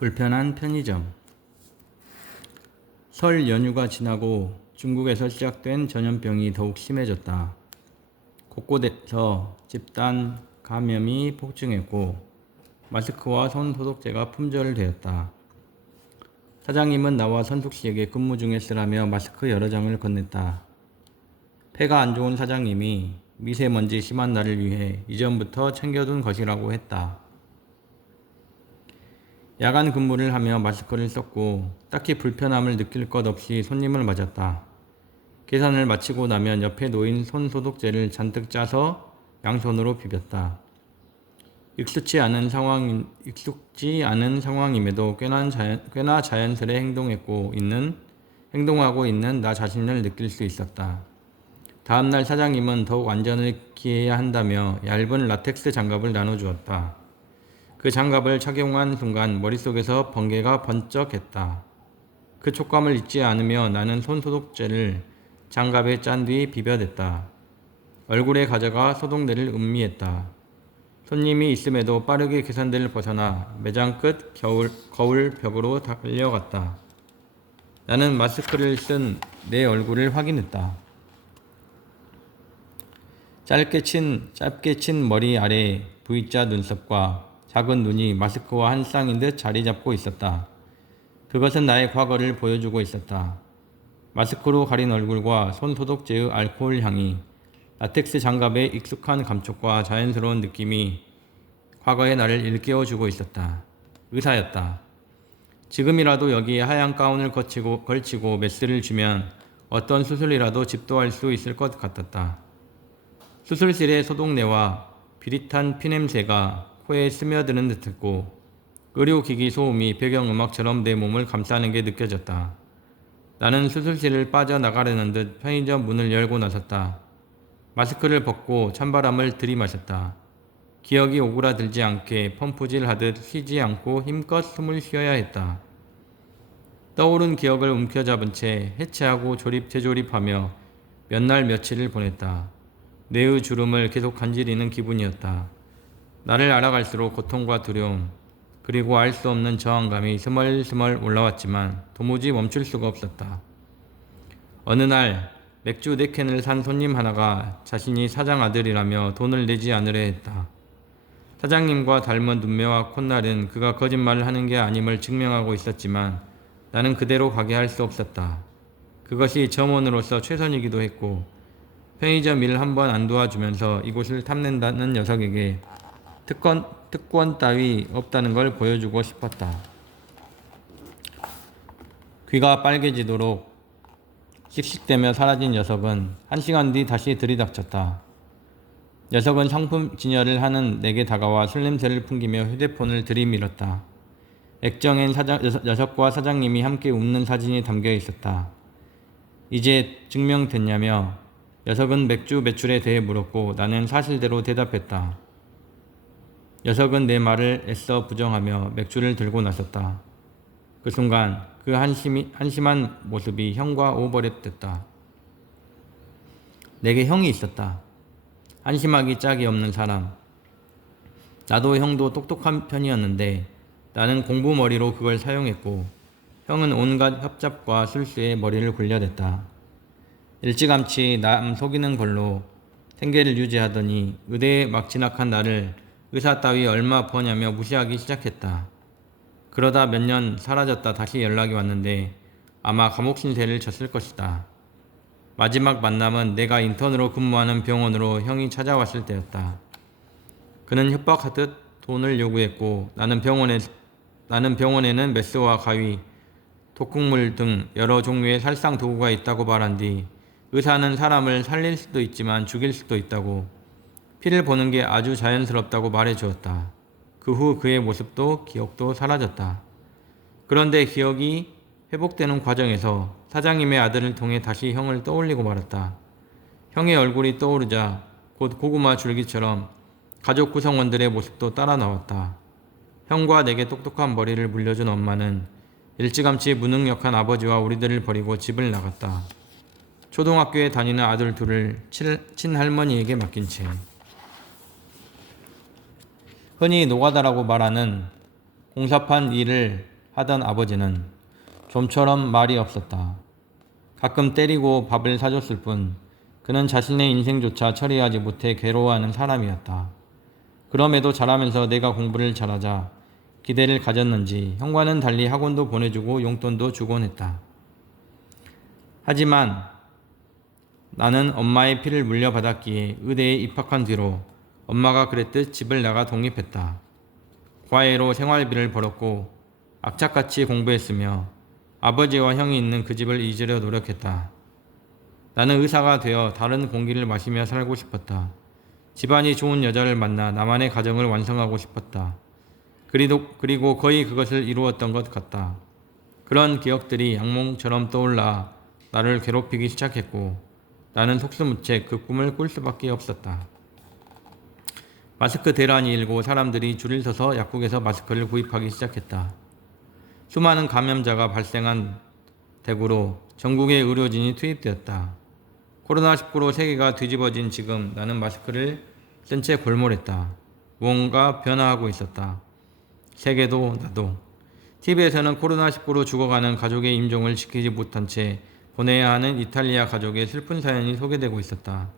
불편한 편의점. 설 연휴가 지나고 중국에서 시작된 전염병이 더욱 심해졌다. 곳곳에서 집단 감염이 폭증했고 마스크와 손 소독제가 품절되었다. 사장님은 나와 선숙 씨에게 근무 중에 쓰라며 마스크 여러 장을 건넸다. 폐가 안 좋은 사장님이 미세먼지 심한 나를 위해 이전부터 챙겨둔 것이라고 했다. 야간 근무를 하며 마스크를 썼고 딱히 불편함을 느낄 것 없이 손님을 맞았다. 계산을 마치고 나면 옆에 놓인 손 소독제를 잔뜩 짜서 양손으로 비볐다. 익숙지 않은 상황임에도 꽤나 자연스레 행동하고 있는 나 자신을 느낄 수 있었다. 다음날 사장님은 더욱 안전을 기해야 한다며 얇은 라텍스 장갑을 나눠주었다. 그 장갑을 착용한 순간 머릿속에서 번개가 번쩍했다. 그 촉감을 잊지 않으며 나는 손소독제를 장갑에 짠 뒤 비벼댔다. 얼굴에 가져가 소독내를 음미했다. 손님이 있음에도 빠르게 계산대를 벗어나 매장 끝 거울 벽으로 달려갔다. 나는 마스크를 쓴 내 얼굴을 확인했다. 짧게 친 머리 아래 V자 눈썹과 작은 눈이 마스크와 한 쌍인 듯 자리 잡고 있었다. 그것은 나의 과거를 보여주고 있었다. 마스크로 가린 얼굴과 손 소독제의 알코올 향이, 라텍스 장갑의 익숙한 감촉과 자연스러운 느낌이 과거의 나를 일깨워주고 있었다. 의사였다. 지금이라도 여기에 하얀 가운을 걸치고 메스를 주면 어떤 수술이라도 집도할 수 있을 것 같았다. 수술실의 소독내와 비릿한 피냄새가 코에 스며드는 듯했고 의료기기 소음이 배경음악처럼 내 몸을 감싸는 게 느껴졌다. 나는 수술실을 빠져나가려는 듯 편의점 문을 열고 나섰다. 마스크를 벗고 찬바람을 들이마셨다. 기억이 오그라들지 않게 펌프질하듯 쉬지 않고 힘껏 숨을 쉬어야 했다. 떠오른 기억을 움켜잡은 채 해체하고 재조립하며 몇 날 며칠을 보냈다. 뇌의 주름을 계속 간지리는 기분이었다. 나를 알아갈수록 고통과 두려움, 그리고 알 수 없는 저항감이 스멀스멀 올라왔지만 도무지 멈출 수가 없었다. 어느 날 맥주 4캔을 산 손님 하나가 자신이 사장 아들이라며 돈을 내지 않으려 했다. 사장님과 닮은 눈매와 콧날은 그가 거짓말을 하는 게 아님을 증명하고 있었지만 나는 그대로 가게 할 수 없었다. 그것이 점원으로서 최선이기도 했고 편의점 일 한 번 안 도와주면서 이곳을 탐낸다는 녀석에게 특권 따위 없다는 걸 보여주고 싶었다. 귀가 빨개지도록 씩씩대며 사라진 녀석은 1시간 뒤 다시 들이닥쳤다. 녀석은 상품 진열을 하는 내게 다가와 술 냄새를 풍기며 휴대폰을 들이밀었다. 액정엔 녀석과 사장님이 함께 웃는 사진이 담겨 있었다. 이제 증명됐냐며 녀석은 맥주 매출에 대해 물었고 나는 사실대로 대답했다. 녀석은 내 말을 애써 부정하며 맥주를 들고 나섰다. 그 순간 그 한심한 모습이 형과 오버랩됐다. 내게 형이 있었다. 한심하기 짝이 없는 사람. 나도 형도 똑똑한 편이었는데 나는 공부머리로 그걸 사용했고 형은 온갖 협잡과 술수에 머리를 굴려댔다. 일찌감치 남 속이는 걸로 생계를 유지하더니 의대에 막 진학한 나를 의사 따위 얼마 버냐며 무시하기 시작했다. 그러다 몇 년 사라졌다 다시 연락이 왔는데 아마 감옥 신세를 졌을 것이다. 마지막 만남은 내가 인턴으로 근무하는 병원으로 형이 찾아왔을 때였다. 그는 협박하듯 돈을 요구했고 나는 병원에는 메스와 가위, 독극물 등 여러 종류의 살상 도구가 있다고 말한 뒤 의사는 사람을 살릴 수도 있지만 죽일 수도 있다고, 피를 보는 게 아주 자연스럽다고 말해 주었다. 그 후 그의 모습도 기억도 사라졌다. 그런데 기억이 회복되는 과정에서 사장님의 아들을 통해 다시 형을 떠올리고 말았다. 형의 얼굴이 떠오르자 곧 고구마 줄기처럼 가족 구성원들의 모습도 따라 나왔다. 형과 내게 똑똑한 머리를 물려준 엄마는 일찌감치 무능력한 아버지와 우리들을 버리고 집을 나갔다. 초등학교에 다니는 아들 둘을 친할머니에게 맡긴 채. 흔히 노가다라고 말하는 공사판 일을 하던 아버지는 좀처럼 말이 없었다. 가끔 때리고 밥을 사줬을 뿐 그는 자신의 인생조차 처리하지 못해 괴로워하는 사람이었다. 그럼에도 자라면서 내가 공부를 잘하자 기대를 가졌는지 형과는 달리 학원도 보내주고 용돈도 주곤 했다. 하지만 나는 엄마의 피를 물려받았기에 의대에 입학한 뒤로 엄마가 그랬듯 집을 나가 독립했다. 과외로 생활비를 벌었고 악착같이 공부했으며 아버지와 형이 있는 그 집을 잊으려 노력했다. 나는 의사가 되어 다른 공기를 마시며 살고 싶었다. 집안이 좋은 여자를 만나 나만의 가정을 완성하고 싶었다. 그리고 거의 그것을 이루었던 것 같다. 그런 기억들이 악몽처럼 떠올라 나를 괴롭히기 시작했고 나는 속수무책 그 꿈을 꿀 수밖에 없었다. 마스크 대란이 일고 사람들이 줄을 서서 약국에서 마스크를 구입하기 시작했다. 수많은 감염자가 발생한 대구로 전국의 의료진이 투입되었다. 코로나19로 세계가 뒤집어진 지금 나는 마스크를 쓴 채 골몰했다. 무언가 변화하고 있었다. 세계도 나도. TV에서는 코로나19로 죽어가는 가족의 임종을 지키지 못한 채 보내야 하는 이탈리아 가족의 슬픈 사연이 소개되고 있었다.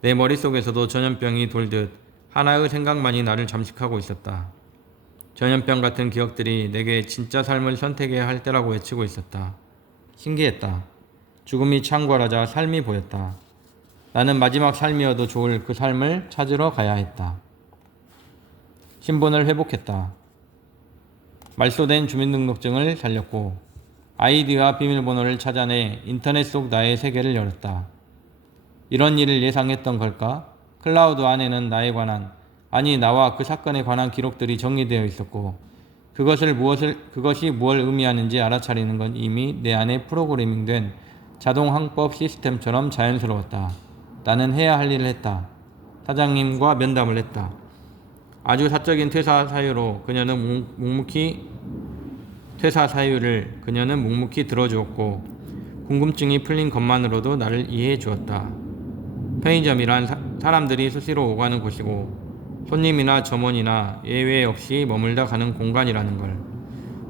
내 머릿속에서도 전염병이 돌듯 하나의 생각만이 나를 잠식하고 있었다. 전염병 같은 기억들이 내게 진짜 삶을 선택해야 할 때라고 외치고 있었다. 신기했다. 죽음이 창궐하자 삶이 보였다. 나는 마지막 삶이어도 좋을 그 삶을 찾으러 가야 했다. 신분을 회복했다. 말소된 주민등록증을 살렸고 아이디와 비밀번호를 찾아내 인터넷 속 나의 세계를 열었다. 이런 일을 예상했던 걸까? 클라우드 안에는 나에 관한, 아니 나와 그 사건에 관한 기록들이 정리되어 있었고 그것이 뭘 의미하는지 알아차리는 건 이미 내 안에 프로그래밍된 자동 항법 시스템처럼 자연스러웠다. 나는 해야 할 일을 했다. 사장님과 면담을 했다. 아주 사적인 퇴사 사유를 그녀는 묵묵히 들어주었고 궁금증이 풀린 것만으로도 나를 이해해 주었다. 편의점이란 사람들이 수시로 오가는 곳이고 손님이나 점원이나 예외 없이 머물다 가는 공간이라는 걸,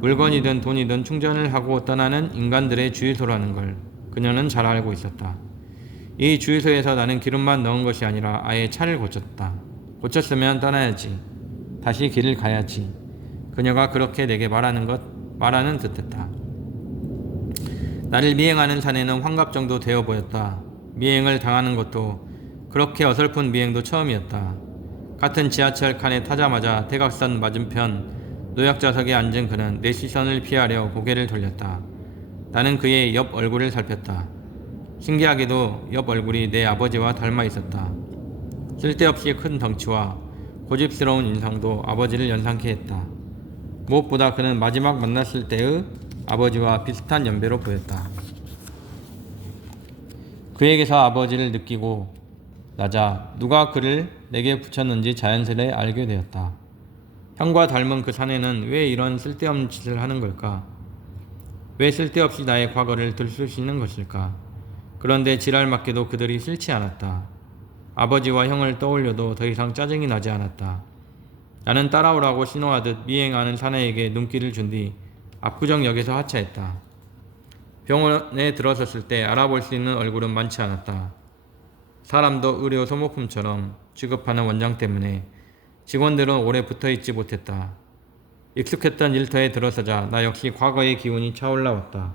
물건이든 돈이든 충전을 하고 떠나는 인간들의 주유소라는 걸 그녀는 잘 알고 있었다. 이 주유소에서 나는 기름만 넣은 것이 아니라 아예 차를 고쳤다. 고쳤으면 떠나야지. 다시 길을 가야지. 그녀가 그렇게 내게 말하는 듯했다. 나를 미행하는 사내는 환갑 정도 되어 보였다. 미행을 당하는 것도 그렇게 어설픈 미행도 처음이었다. 같은 지하철 칸에 타자마자 대각선 맞은편 노약자석에 앉은 그는 내 시선을 피하려 고개를 돌렸다. 나는 그의 옆 얼굴을 살폈다. 신기하게도 옆 얼굴이 내 아버지와 닮아 있었다. 쓸데없이 큰 덩치와 고집스러운 인상도 아버지를 연상케 했다. 무엇보다 그는 마지막 만났을 때의 아버지와 비슷한 연배로 보였다. 그에게서 아버지를 느끼고 나자 누가 그를 내게 붙였는지 자연스레 알게 되었다. 형과 닮은 그 사내는 왜 이런 쓸데없는 짓을 하는 걸까? 왜 쓸데없이 나의 과거를 들쑤시는 것일까? 그런데 지랄맞게도 그들이 싫지 않았다. 아버지와 형을 떠올려도 더 이상 짜증이 나지 않았다. 나는 따라오라고 신호하듯 미행하는 사내에게 눈길을 준 뒤 압구정역에서 하차했다. 병원에 들어섰을 때 알아볼 수 있는 얼굴은 많지 않았다. 사람도 의료 소모품처럼 취급하는 원장 때문에 직원들은 오래 붙어있지 못했다. 익숙했던 일터에 들어서자 나 역시 과거의 기운이 차올라왔다.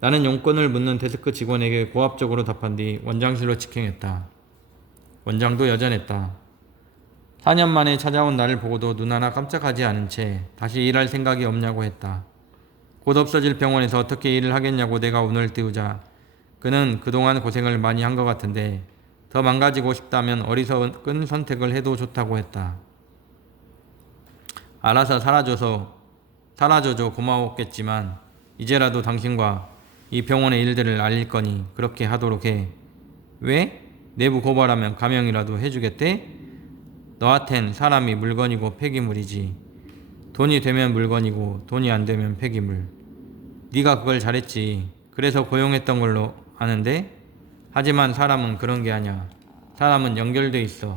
나는 용건을 묻는 데스크 직원에게 고압적으로 답한 뒤 원장실로 직행했다. 원장도 여전했다. 4년 만에 찾아온 나를 보고도 눈 하나 깜짝하지 않은 채 다시 일할 생각이 없냐고 했다. 곧 없어질 병원에서 어떻게 일을 하겠냐고 내가 운을 띄우자 그는 그동안 고생을 많이 한 것 같은데 더 망가지고 싶다면 어리석은 선택을 해도 좋다고 했다. 알아서 사라져줘 고마웠겠지만 이제라도 당신과 이 병원의 일들을 알릴 거니 그렇게 하도록 해. 왜? 내부 고발하면 감형이라도 해주겠대? 너한텐 사람이 물건이고 폐기물이지. 돈이 되면 물건이고 돈이 안 되면 폐기물. 네가 그걸 잘했지. 그래서 고용했던 걸로 아는데? 하지만 사람은 그런 게 아니야. 사람은 연결돼 있어.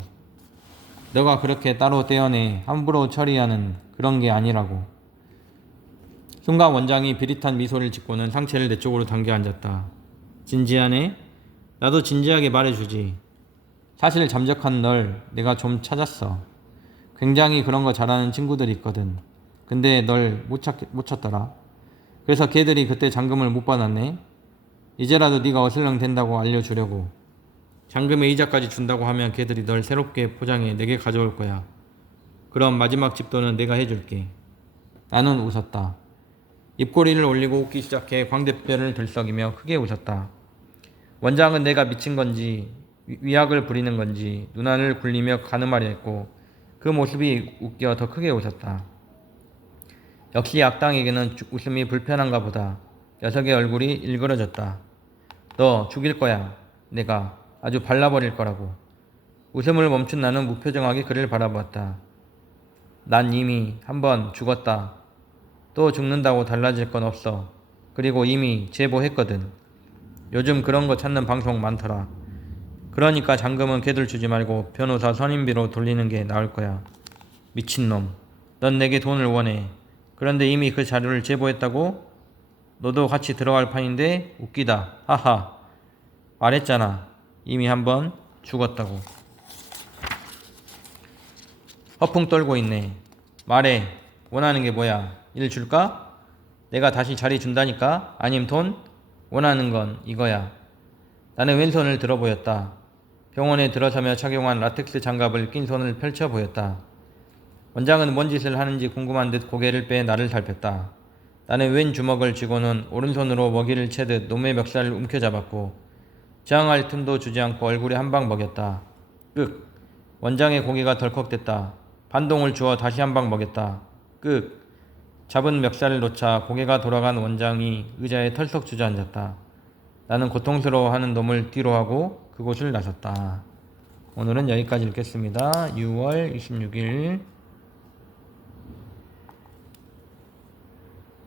너가 그렇게 따로 떼어내 함부로 처리하는 그런 게 아니라고. 순간 원장이 비릿한 미소를 짓고는 상체를 내 쪽으로 당겨 앉았다. 진지하네? 나도 진지하게 말해주지. 사실 잠적한 널 내가 좀 찾았어. 굉장히 그런 거 잘하는 친구들이 있거든. 근데 널 못 찾더라. 그래서 걔들이 그때 잔금을 못 받았네. 이제라도 네가 어슬렁 된다고 알려주려고. 잔금의 이자까지 준다고 하면 걔들이 널 새롭게 포장해 내게 가져올 거야. 그럼 마지막 집도는 내가 해줄게. 나는 웃었다. 입꼬리를 올리고 웃기 시작해 광대뼈를 들썩이며 크게 웃었다. 원장은 내가 미친 건지 위약을 부리는 건지 눈알을 굴리며 가늠하려 했고 그 모습이 웃겨 더 크게 웃었다. 역시 악당에게는 웃음이 불편한가 보다. 녀석의 얼굴이 일그러졌다. 너 죽일 거야. 내가 아주 발라버릴 거라고. 웃음을 멈춘 나는 무표정하게 그를 바라보았다. 난 이미 한 번 죽었다. 또 죽는다고 달라질 건 없어. 그리고 이미 제보했거든. 요즘 그런 거 찾는 방송 많더라. 그러니까 잔금은 걔들 주지 말고 변호사 선임비로 돌리는 게 나을 거야. 미친놈. 넌 내게 돈을 원해. 그런데 이미 그 자료를 제보했다고? 너도 같이 들어갈 판인데 웃기다. 하하. 말했잖아. 이미 한 번 죽었다고. 허풍 떨고 있네. 말해. 원하는 게 뭐야? 일 줄까? 내가 다시 자리 준다니까? 아님 돈? 원하는 건 이거야. 나는 왼손을 들어 보였다. 병원에 들어서며 착용한 라텍스 장갑을 낀 손을 펼쳐 보였다. 원장은 뭔 짓을 하는지 궁금한 듯 고개를 빼 나를 살폈다. 나는 왼 주먹을 쥐고는 오른손으로 먹이를 채듯 놈의 멱살을 움켜잡았고 저항할 틈도 주지 않고 얼굴에 한 방 먹였다. 끄. 원장의 고개가 덜컥댔다. 반동을 주어 다시 한 방 먹였다. 끄. 잡은 멱살을 놓자 고개가 돌아간 원장이 의자에 털썩 주저앉았다. 나는 고통스러워하는 놈을 뒤로 하고 그곳을 나섰다. 오늘은 여기까지 읽겠습니다. 6월 26일